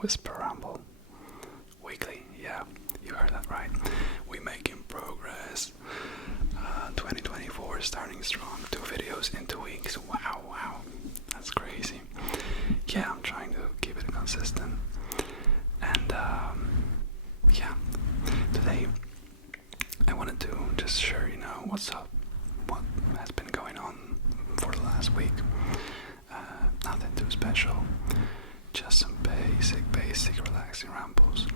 Whisper Ramble. Weekly, yeah, you heard that right. We making progress. 2024 starting strong. 2 videos in 2 weeks. Wow, that's crazy. Yeah, I'm trying to keep it consistent. And yeah, today I wanted to just share, what's up, what has been going on for the last week. Nothing too special, just some basic relaxing rambles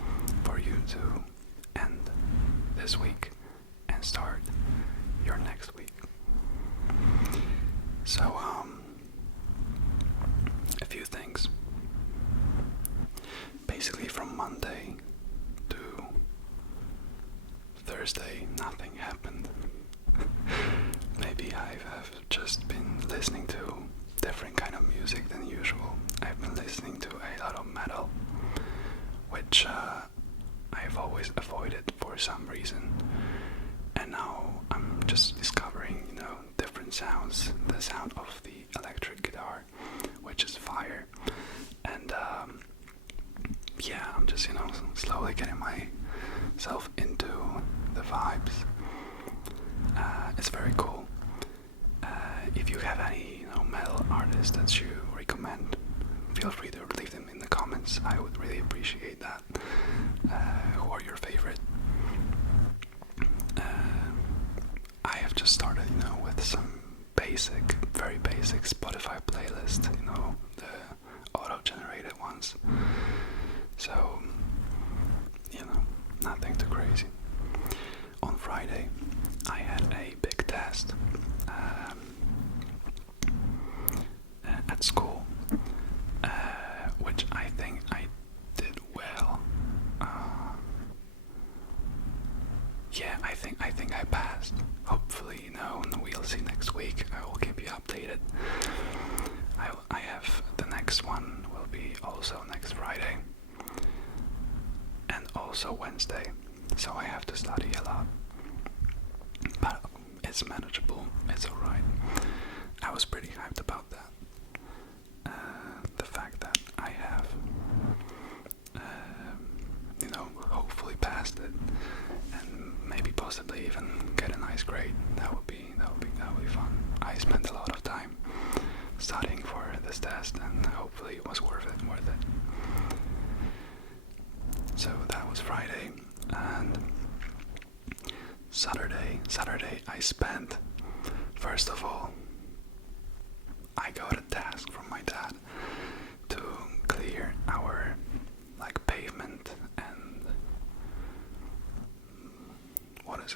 for you to end this week and start your next week. So, a few things. Basically from Monday to Thursday, nothing happened. Maybe I've just been listening to different kind of music than usual. I've been listening to a lot of metal, which I've always avoided for some reason. And now I'm just discovering, different sounds. The sound of the electric guitar, which is fire. And yeah, I'm just, slowly getting myself into the vibes. It's very cool. If you have any, metal artists that you recommend, feel free to leave them in the comments. I would really appreciate that. Who are your favorite? I have just started, with some very basic Spotify playlist, the auto-generated ones. So, nothing too crazy. On Friday, I had a big test at school, which I think I did well. Yeah, I think I passed. Hopefully, and we'll see next week. I will keep you updated. I have the next one will be also next Friday and also Wednesday, so I have to study a lot, but it's manageable. It's alright. I was pretty hyped about that. The fact that I have hopefully passed it and maybe possibly even get a nice grade. That would be fun. I spent a lot of time studying for this test and hopefully it was worth it. So that was Friday, and Saturday I spent, first of all, I got a task from my dad to clear our pavement and what is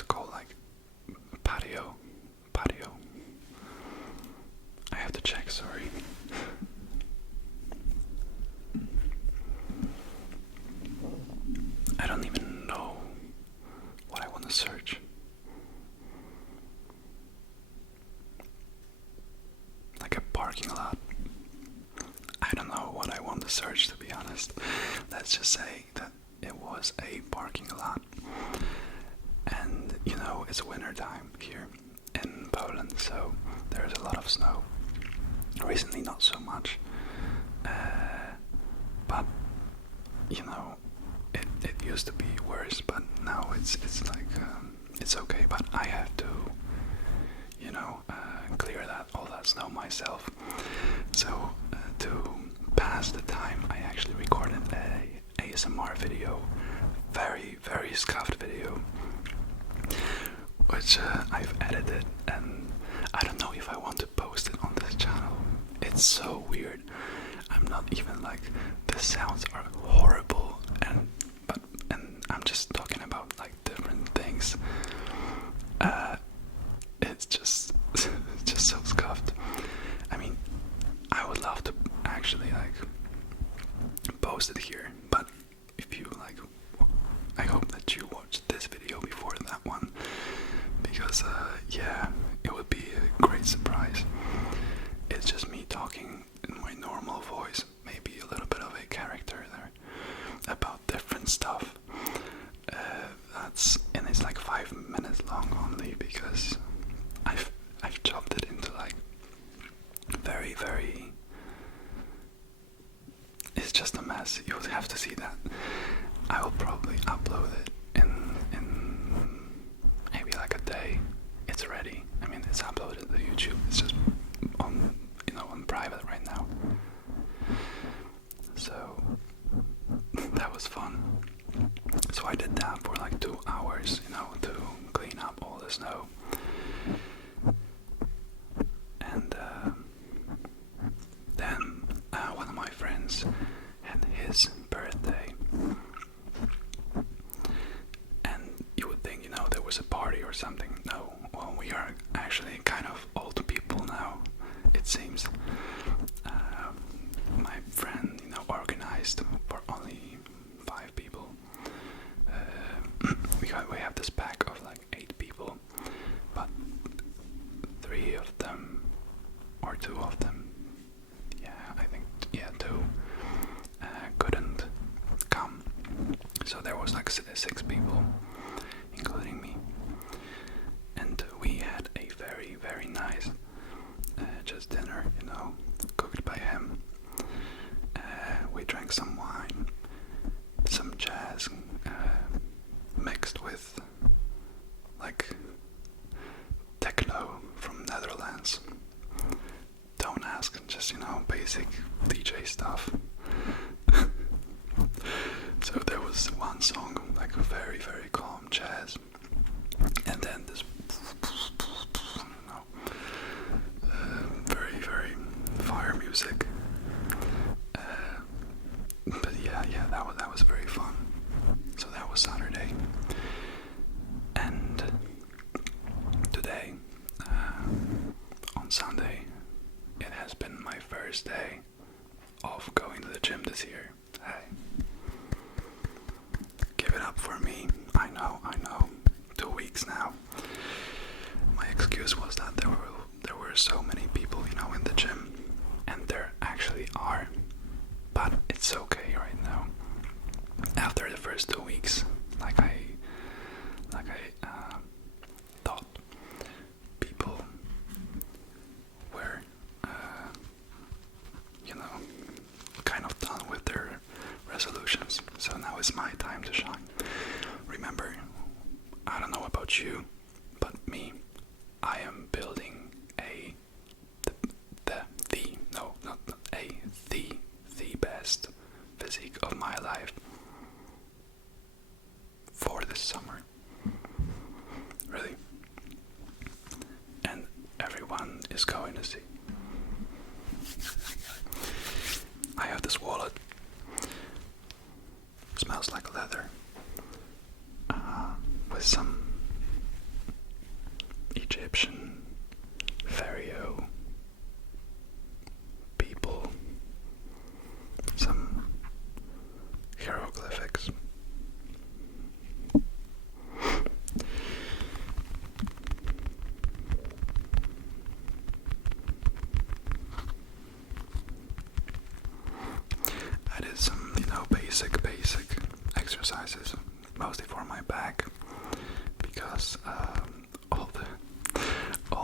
it called, patio. I have to check, sorry. I don't even know what I want to search. Like a parking lot. I don't know what I want to search, to be honest. Let's just say that it was a parking lot. And, it's winter time here in Poland, so there's a lot of snow. Recently, not so much. But, it used to be worse, but now it's it's okay. But I have to, clear all that snow myself. So to pass the time, I actually recorded a ASMR video, very scuffed video, which I've edited, and I don't know if I want to post it on this channel. It's so weird. I'm not even the sounds are horrible, and I'm just talking about different things. It's just so scuffed. I mean, I would love to actually post it here, but if you I hope that you watched this video before that one, because yeah, it would be a great surprise. It's just me talking in my normal voice, maybe a little bit of a character there about different stuff. And it's 5 minutes long only, because I've chopped it into very just a mess. You would have to see that. I will probably upload it in maybe like a day. It's ready. I mean, it's uploaded to YouTube. It's just on, on private right now. So that was fun. So I did that for like 2 hours, to clean up all the snow. And then one of my friends had his birthday. And you would think, there was a party or something. No, well, we are actually kind of old people now, it seems. My friend, organized for only 5 people. We have this pack of like 8 people, but 3 of them, or 2 of them, I think 2, couldn't come. So there was like 6 people, including me. And we had a very, very nice just dinner, cooked by him. We drank some wine, some jazz, mixed with like techno from Netherlands. Don't ask, just basic DJ stuff. So there was one song, like a very, very calm jazz, and then this very, very fire music. But yeah, that was very fun. So that was Saturday. And today, on Sunday, it has been my first day of going to the gym this year. Hey, give it up for me. I know. 2 weeks now. My excuse was that there were so many people, in the gym, and there actually are. But it's okay right now. After the first 2 weeks, like I thought, people were, kind of done with their resolutions. So now is my time to shine. Remember, I don't know about you, but me, I am building the best physique of my life for this summer. Really. And everyone is going to see. I have this wallet. Smells like leather. With some Egyptian pharaoh people, some hieroglyphics. I did some, basic exercises, mostly for my back, because all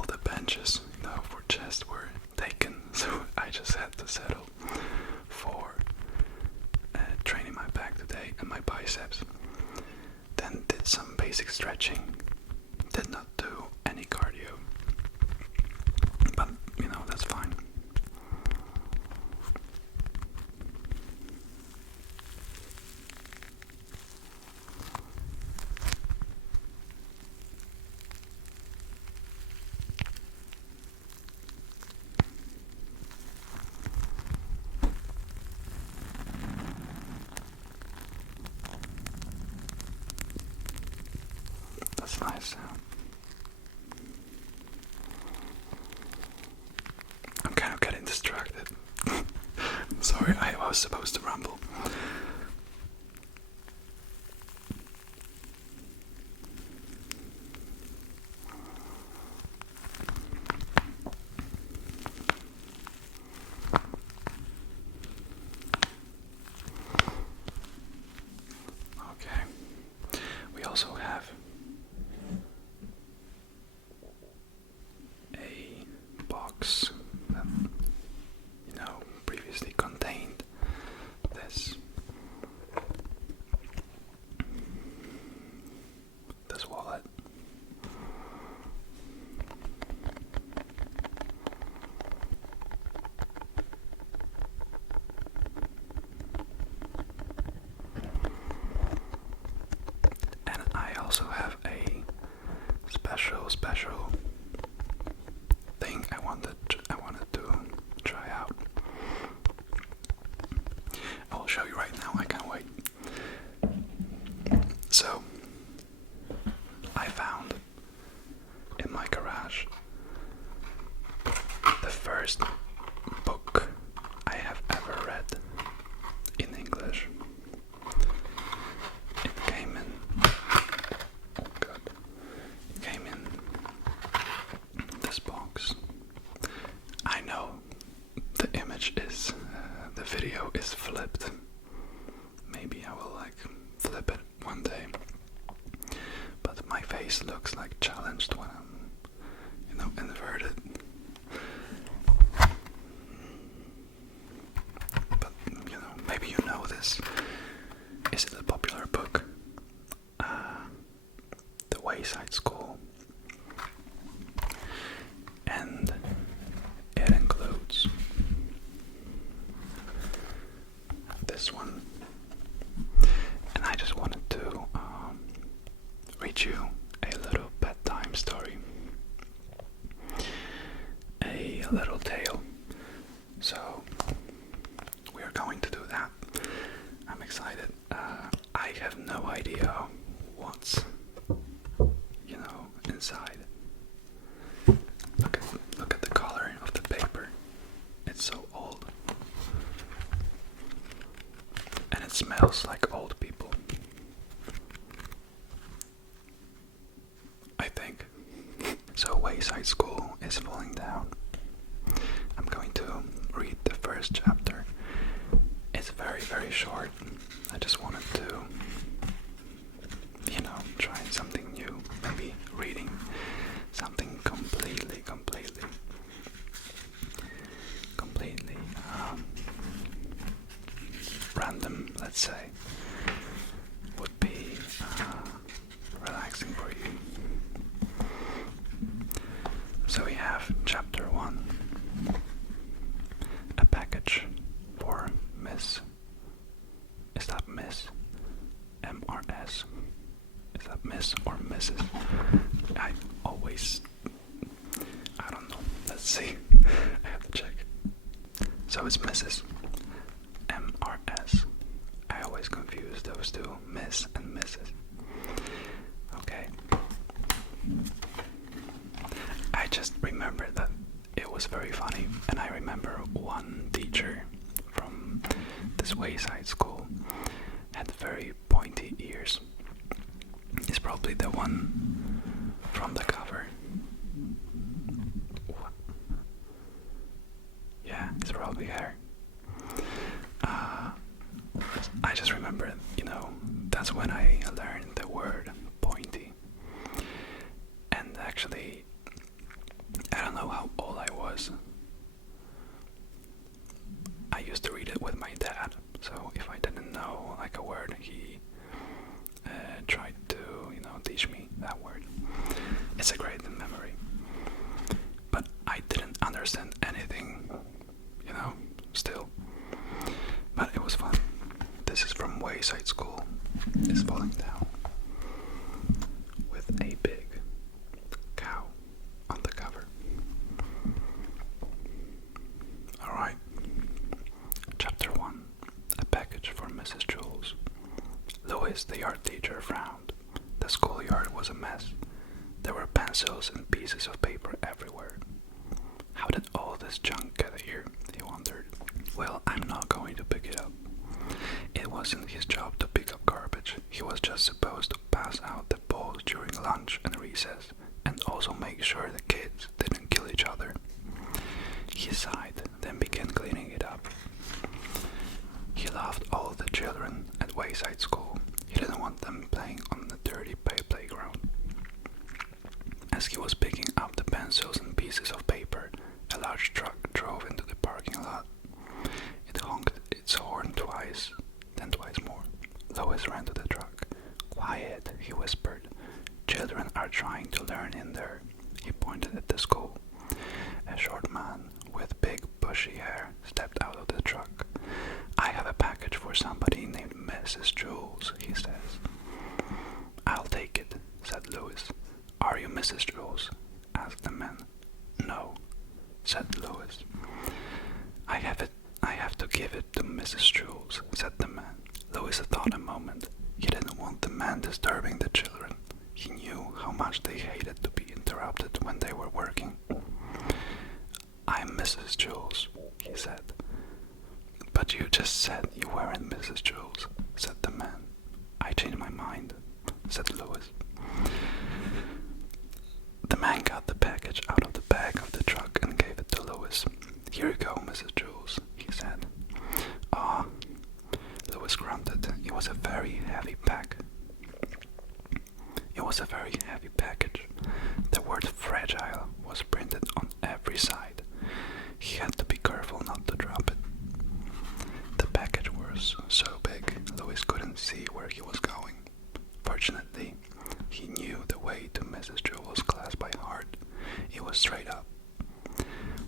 the benches, for chest were taken, so I just had to settle for training my back today and my biceps. Then did some basic stretching. Did not do any cardio, but that's fine. That's nice. I'm kind of getting distracted. Sorry, I was supposed to ramble. Okay. We also have a box that previously contained this also have a special thing I wanted to try out. I will show you right now. I can't wait. So I found in my garage the first book I have ever read in English. It came in, oh god, it came in this box. I know the image is, the video is flipped. Maybe I will like flip it one day. But my face looks like challenged when I'm, inverted. But, maybe you know this. Is it a popular book? The Wayside School. And it includes this one. And I just wanted to read you a little bedtime story. A little tale. So we are going to do that. I'm excited. I have no idea what's, inside. Look at the color of the paper. It's so old. And it smells like old people. I think. So Wayside School is falling down. I'm going to read the first chapter. It's very, very short. I just wanted to, try something new. Maybe reading something completely random, let's say, would be relaxing for you. So we have chapter 1. A package for Miss. Is that Miss? MRS. Is that Miss or Mrs.? I don't know. Let's see. I have to check. So it's Mrs. MRS. I always confuse those two, Miss and Mrs. Okay. I just remember that it was very funny, and I remember one teacher from this Wayside School had very pointy ears. He's probably the one from the cover. What? Yeah, it's probably her. I just remember, that's when I learned the word pointy. And actually, I don't know how old I was. I used to read it with my dad, so if I didn't know like a word, he tried to, teach me that word. It's a great memory. But I didn't understand anything, still. But it was fun. This is from Wayside School. It's falling down. With a big cow on the cover. Alright. Chapter 1. A package for Mrs. Jules. Louis, the art teacher, frowned. The schoolyard was a mess. There were pencils and pieces of paper everywhere. How did all this junk get here? He wondered. Well, I'm not going to pick it up. It wasn't his job to pick up garbage. He was just supposed to pass out the balls during lunch and recess, and also make sure the kids didn't kill each other. He sighed, then began cleaning it up. He loved all the children at Wayside School. He didn't want them playing on the dirty playground. As he was picking up the pencils and pieces of paper, a large truck drove into the parking lot. It honked its horn twice, then twice more. Lois ran to the truck. Quiet, he whispered. Children are trying to learn in there. He pointed at the school. A short man with big bushy hair stepped out of the truck. I have a package for somebody named Mrs. Jules, he says. I'll take it. much they hated to be interrupted when they were working. "I'm Mrs. Jules," he said. "But you just said you weren't Mrs. Jules," said the man. "I changed my mind," said Louis. The man got the package out of the back of the truck and gave it to Louis. "Here you go, Mrs. Jules," he said. "Ah," Louis grunted. It was a very heavy pack. It was a very heavy package. The word fragile was printed on every side. He had to be careful not to drop it. The package was so big, Louis couldn't see where he was going. Fortunately, he knew the way to Mrs. Jewell's class by heart. It was straight up.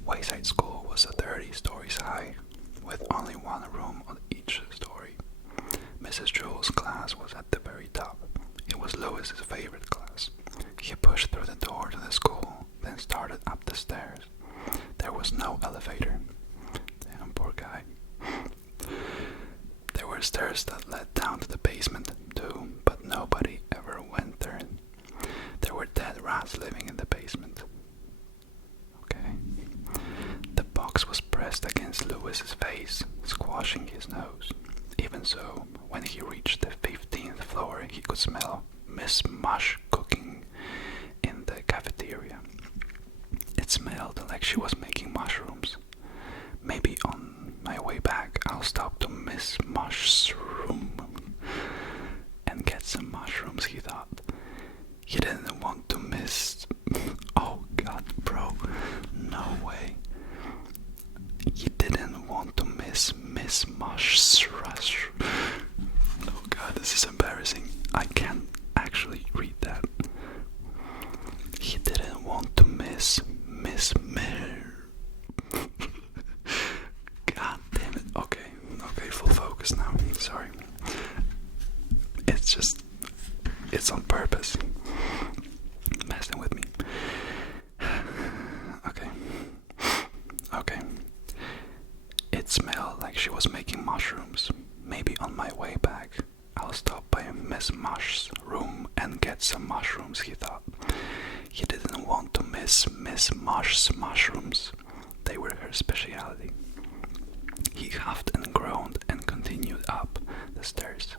Wayside School was 30 stories high, with only one room on each story. Mrs. Jewell's class was at the very top. It was Louis's favorite class. He pushed through the door to the school, then started up the stairs. There was no elevator. Damn, poor guy. There were stairs that led down to the basement, too, but nobody ever went there. There were dead rats living in the basement. Okay. The box was pressed against Louis's face, squashing his nose. Even so, when he reached the 15th floor, he could smell Miss Mush cooking in the cafeteria. It smelled like she was making mushrooms. Maybe on my way back, I'll stop to Miss Mushroom and get some mushrooms, he thought. He didn't want to miss... Oh God, bro, no way. He didn't want to miss Miss Mushrush. Oh God, this is embarrassing. I can't actually read that. He didn't want to miss Miss Mare. God damn it. Okay, full focus now. Sorry. It's on purpose. Messing with me. Okay. It smelled like she was making mushrooms. Maybe on my way back, I'll stop by Miss Mush's room and get some mushrooms, he thought. He didn't want to miss Miss Mush's mushrooms. They were her specialty. He huffed and groaned and continued up the stairs.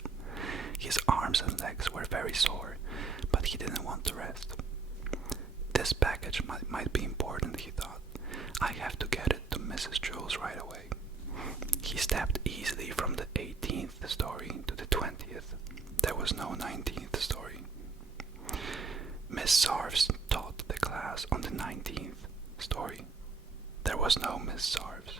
His arms and legs were very sore, but he didn't want to rest. This package might be important, he thought. I have to get it to Mrs. Jules right away. He stepped easily from the 18th story to the 20th. There was no 19th story. Miss Sarves taught the class on the 19th story. There was no Miss Sarves.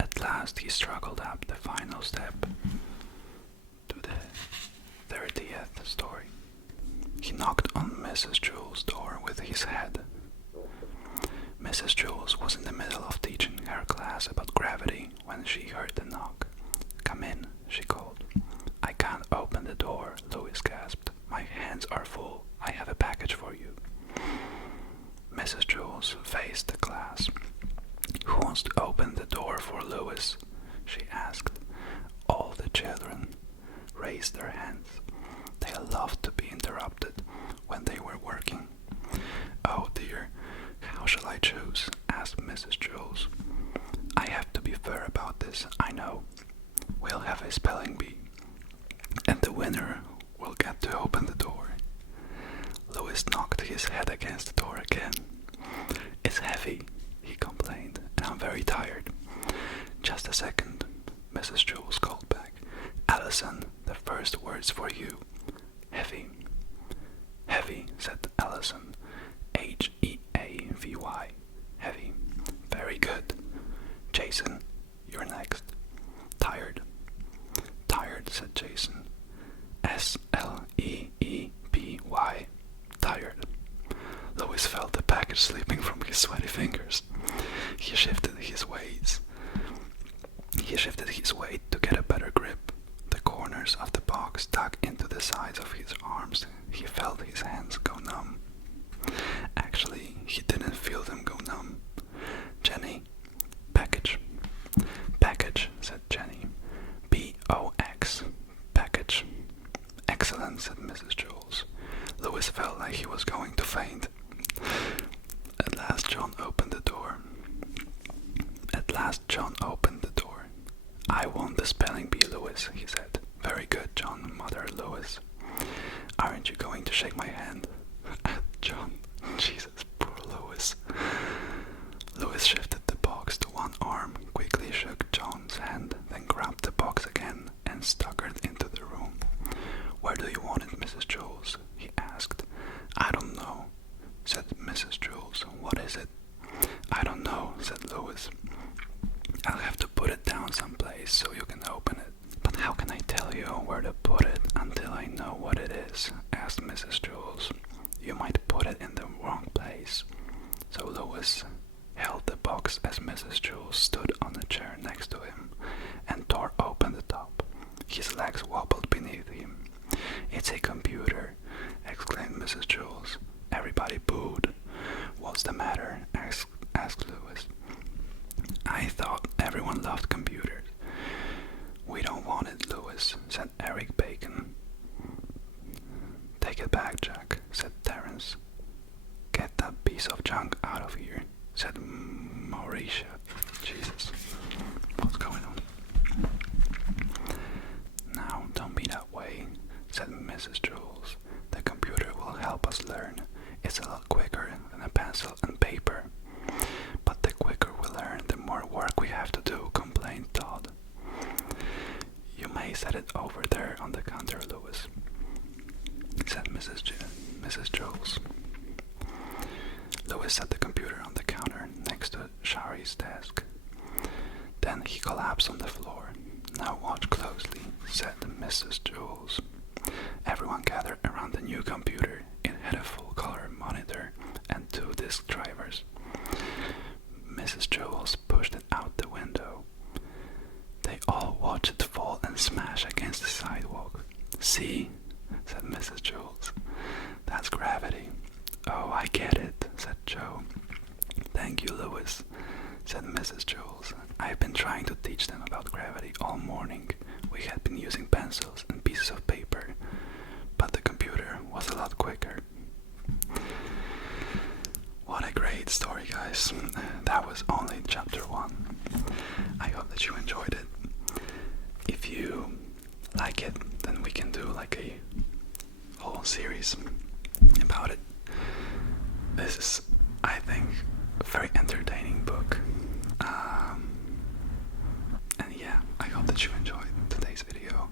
At last he struggled up the final step to the 30th story. He knocked on Mrs. Jules' door with his head. Mrs. Jules was in the middle of teaching her class about gravity when she heard the knock. "Come in," she called. "I can't open the door," Louis gasped. "My hands are full. I have a package for you." Mrs. Jules faced the class. "Who wants to open the door for Louis?" she asked. All the children raised their hands. They loved to be interrupted when they were working. "Oh dear, how shall I choose?" asked Mrs. Jules. "I have to be fair about this, I know. We'll have a spelling bee, and the winner will get to open the door." Louis knocked his head against the door again. "It's heavy," he complained, "and I'm very tired." "Just a second," Mrs. Jules called back. "Allison, the first word's for you." "Heavy." "Heavy," said Allison. Heavy. Heavy. "Very good. Jason, you're next." "Tired." "Tired," said Jason. Sleepy. Tired. Louis felt the package slipping from his sweaty fingers. He shifted his weight to get a better grip. The corners of the box dug into the sides of his arms. He felt his hands go numb. Actually, he didn't feel them go numb. "Jenny, package." "Package," said Jenny. Box. Package. last, John opened the door. "I want the spelling bee, Lewis," he said. "Very good, John," muttered Lewis. "Aren't you going to shake my hand?" John, Jesus, poor Lewis. Lewis shifted the box to one arm, quickly shook John's hand, then grabbed the box again and staggered into the room. "Where do you want it, Mrs. Jules?" he asked. "I don't know," said Mrs. Jules. "What is it?" "I don't know," said Lewis. "I'll have to put it down someplace so you can open it." "But how can I tell you where to put it until I know what it is?" asked Mrs. Jules. "You might put it in the wrong place." So Lewis held the box as Mrs. Jules stood on a chair next to him and tore open the top. His legs wobbled beneath him. "It's a computer," exclaimed Mrs. Jules. Everybody booed. "What's the matter?" asked Lewis. "I thought everyone loved computers." "We don't want it, Lewis," said Eric Bacon. "Take it back, Jack," said Terence. "Get that piece of junk out of here," said Mauritia. Jesus, what's going on? "Now, don't be that way," said Mrs. Jules. "The computer will help us learn. It's a lot quicker than a pencil and paper." "But the quicker we learn, the more work we have to do," complained Todd. "You may set it over there on the counter, Lewis," said Mrs. Jules. Lewis set the computer on the counter next to Shari's desk. Then he collapsed on the floor. "Now watch closely," said Mrs. Jules. Everyone gathered around the new computer. It had a full-color monitor and 2 disk drivers. Mrs. Jules pushed it out the window. They all watched it fall and smash against the sidewalk. "See?" said Mrs. Jules. "That's gravity." "Oh, I get it," said Joe. "Thank you, Lewis," said Mrs. Jules. "I've been trying to teach them about gravity all morning. We had been using pencils and pieces of paper, but the computer was a lot quicker." What a great story, guys. That was only chapter 1. I hope that you enjoyed it. If you like it, then we can do like a whole series about it. This is, I think, a very entertaining book. And yeah, I hope that you enjoyed today's video.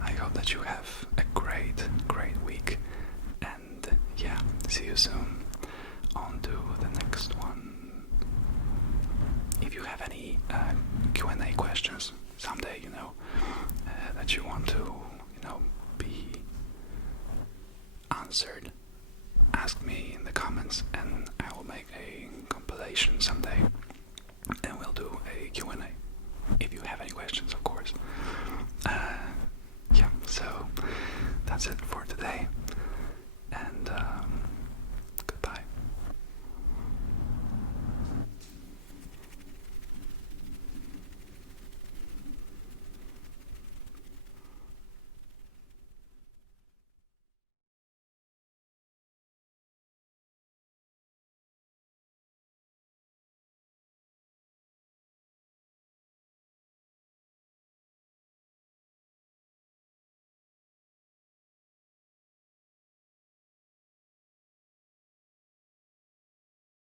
I hope that you have a great week. And yeah, see you soon. On to the next one. If you have any Q&A questions someday, that you want to, be answered, ask me in the comments and I will make a compilation someday.